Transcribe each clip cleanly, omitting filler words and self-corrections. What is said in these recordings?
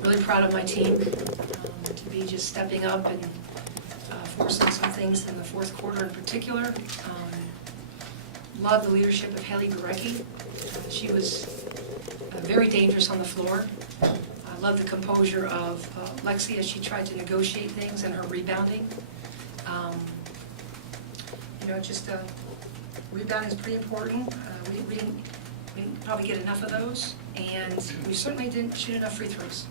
Really proud of my team to be just stepping up and forcing some things in the fourth quarter in particular. Love the leadership of Haley Gurecki. She was very dangerous on the floor. I love the composure of Lexi as she tried to negotiate things and her rebounding. Just rebounding is pretty important. We didn't probably get enough of those, and we certainly didn't shoot enough free throws.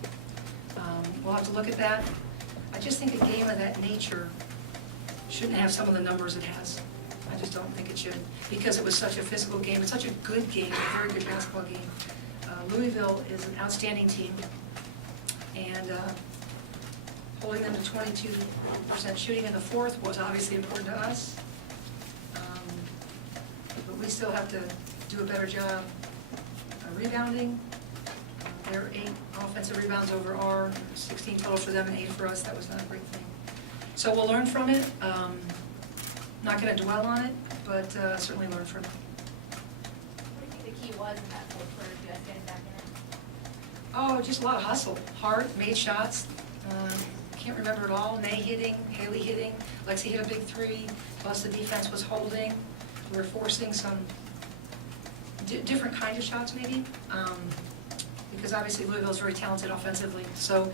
We'll have to look at that. I just think a game of that nature shouldn't have some of the numbers it has. I just don't think it should, because it was such a physical game. It's such a good game, a very good basketball game. Louisville is an outstanding team, and holding them to 22% shooting in the fourth was obviously important to us. But we still have to do a better job rebounding. There are 8 offensive rebounds over our 16 total for them and 8 for us. That was not a great thing. So we'll learn from it. Not going to dwell on it, but certainly learn from it. What do you think the key was in that fourth quarter, you guys getting back in? Oh, just a lot of hustle. Hard, made shots. Can't remember it all. Nay hitting, Haley hitting, Lexi hit a big 3, plus the defense was holding. We were forcing some different kinds of shots maybe, because obviously Louisville is very talented offensively. So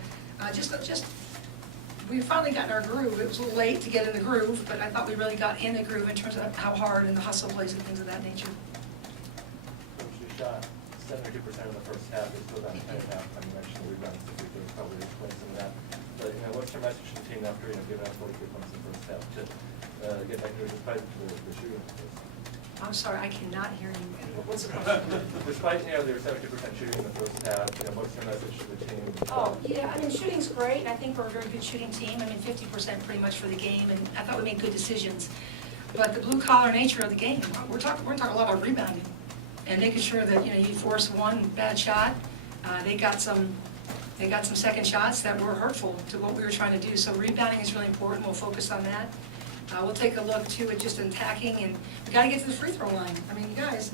we finally got in our groove. It was a little late to get in the groove, but I thought we really got in the groove in terms of how hard and the hustle plays and things of that nature. Coach, you shot 72% in the first half, you still got 10 and a half. I mentioned the rebounds, I think they probably explain some of that. But what's your message to the team after giving up 43 points in the first half to get back into it despite the shooting? I'm sorry, I cannot hear you. What's the despite they were 72% shooting in the first half, what's your message to the team? Oh, yeah, I mean, shooting's great. I think we're a very good shooting team. I mean, 50% pretty much for the game, and I thought we made good decisions. But the blue-collar nature of the game, we're going to talk a lot about rebounding and making sure that, you force one bad shot. They got some second shots that were hurtful to what we were trying to do. So rebounding is really important. We'll focus on that. We'll take a look, too, at just attacking, and we got to get to the free throw line. I mean, you guys,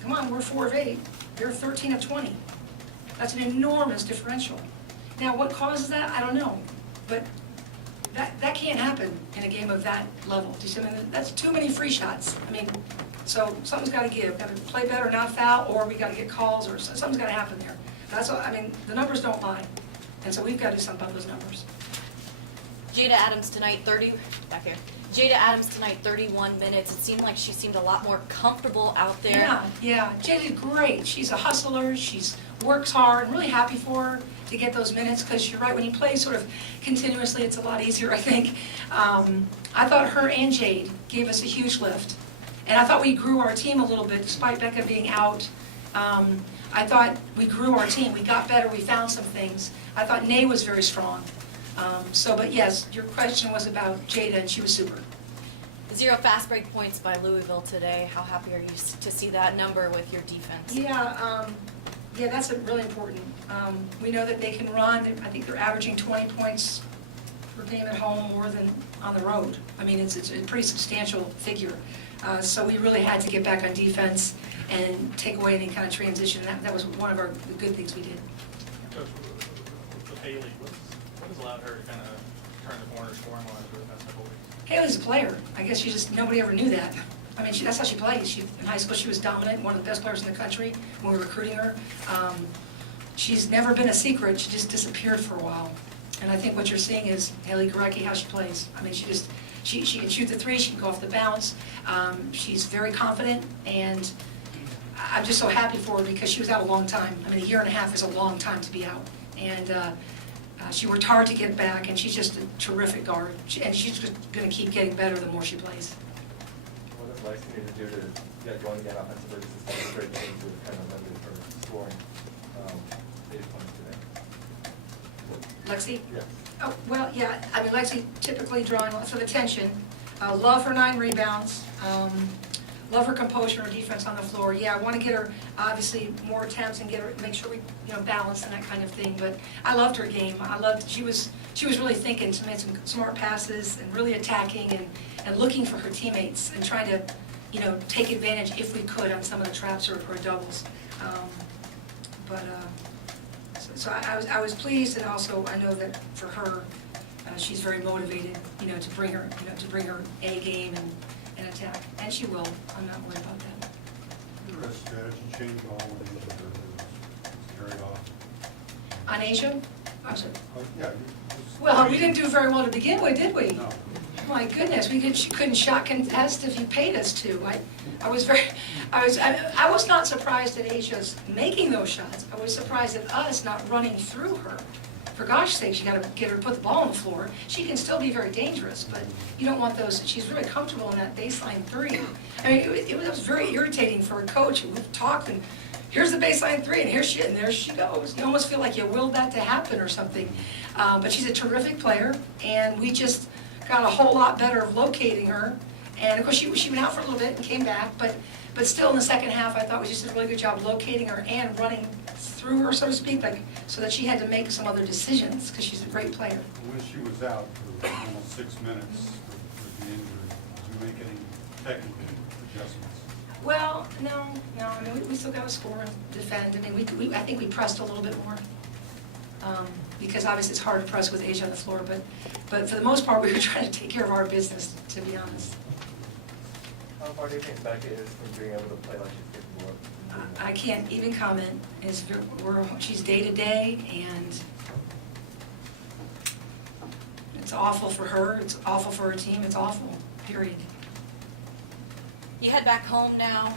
come on, we're 4 of 8. They're 13 of 20. That's an enormous differential. Now, what causes that? I don't know. But that can't happen in a game of that level. Do you see? That's too many free shots. So something's got to give. Got to play better, not foul, or we got to get calls, or something's got to happen there. That's all. The numbers don't lie. And so we've got to do something about those numbers. Jada Adams tonight, 31 minutes. It seemed like she seemed a lot more comfortable out there. Yeah. Jada's great. She's a hustler. She's works hard. I'm really happy for her to get those minutes, because you're right, when you play sort of continuously, it's a lot easier, I think. I thought her and Jade gave us a huge lift. And I thought we grew our team a little bit, despite Becca being out. I thought we grew our team. We got better. We found some things. I thought Nay was very strong. But yes, your question was about Jada, and she was super. 0 fast break points by Louisville today. How happy are you to see that number with your defense? Yeah, that's really important. We know that they can run. I think they're averaging 20 points per game at home more than on the road. It's a pretty substantial figure. So we really had to get back on defense and take away any kind of transition. That was one of the good things we did. Coach, with Haley, what has allowed her to kind of turn the corner scoring-wise for the past couple weeks? Haley's a player. I guess nobody ever knew that. That's how she plays. In high school, she was dominant, one of the best players in the country when we were recruiting her. She's never been a secret. She just disappeared for a while. And I think what you're seeing is Haley Gurecki, how she plays. She can shoot the 3, she can go off the bounce. She's very confident, and I'm just so happy for her because she was out a long time. A year and a half is a long time to be out. And she worked hard to get back, and she's just a terrific guard. And she's just going to keep getting better the more she plays. What does Lexi need to do to get going again offensively? This is great games with kind of limited her scoring 8 points today. Lexi? Yes. Oh, well, yeah. Lexi typically drawing lots of attention. Love her 9 rebounds. Love her composure and defense on the floor. Yeah, I want to get her obviously more attempts and make sure we balance and that kind of thing. But I loved her game. She was really thinking. She made some smart passes and really attacking and looking for her teammates and trying to take advantage if we could on some of the traps or doubles. So I was pleased, and also I know that for her, she's very motivated, to bring her A game and attack, and she will. I'm not worried about that. There a strategy change all when it's carried off? On Asia, I'm sorry. Yeah. Well, we didn't do very well to begin with, did we? No. My goodness, she couldn't shot contest if you paid us to. I was not surprised at Asia's making those shots. I was surprised at us not running through her. For gosh sakes, you got to get her to put the ball on the floor. She can still be very dangerous, but you don't want those. She's really comfortable in that baseline three. I mean, it was very irritating for a coach who would talk and here's the baseline three, and there she goes. You almost feel like you willed that to happen or something. But she's a terrific player, and we just got a whole lot better of locating her. And of course, she went out for a little bit and came back, but still in the second half, I thought we just did a really good job locating her and running through her, so to speak, so that she had to make some other decisions because she's a great player. When she was out for almost 6 minutes with the injury, did you make any technical adjustments? Well, no. I mean, we still got to score and defend. I mean, I think we pressed a little bit more because obviously it's hard to press with Asia on the floor. But for the most part, we were trying to take care of our business, to be honest. How far do you think Becca is from being able to play like she's capable of doing that? I can't even comment. She's day to day, and it's awful for her. It's awful for her team. It's awful. Period. You head back home now.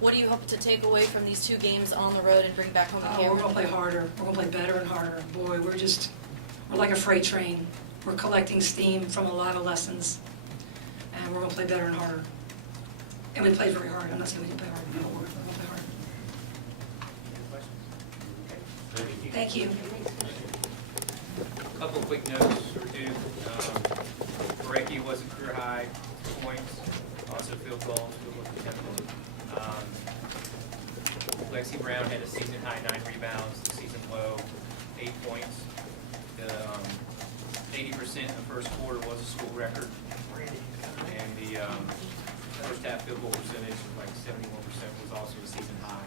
What do you hope to take away from these 2 games on the road and bring back home to Cameron? We're going to play harder. We're going to play better and harder. Boy, we're like a freight train. We're collecting steam from a lot of lessons, and we're going to play better and harder. And we played very hard. I'm not saying we didn't play hard. No, we're going to play hard. Any questions? Thank you. A couple quick notes or two. Barecki was a career high points, also field goals, field goal attempted. Lexi Brown had a season high 9 rebounds, the season low 8 points. The 80% in the first quarter was a school record, and the first half field goal percentage of like 71% was also a season high.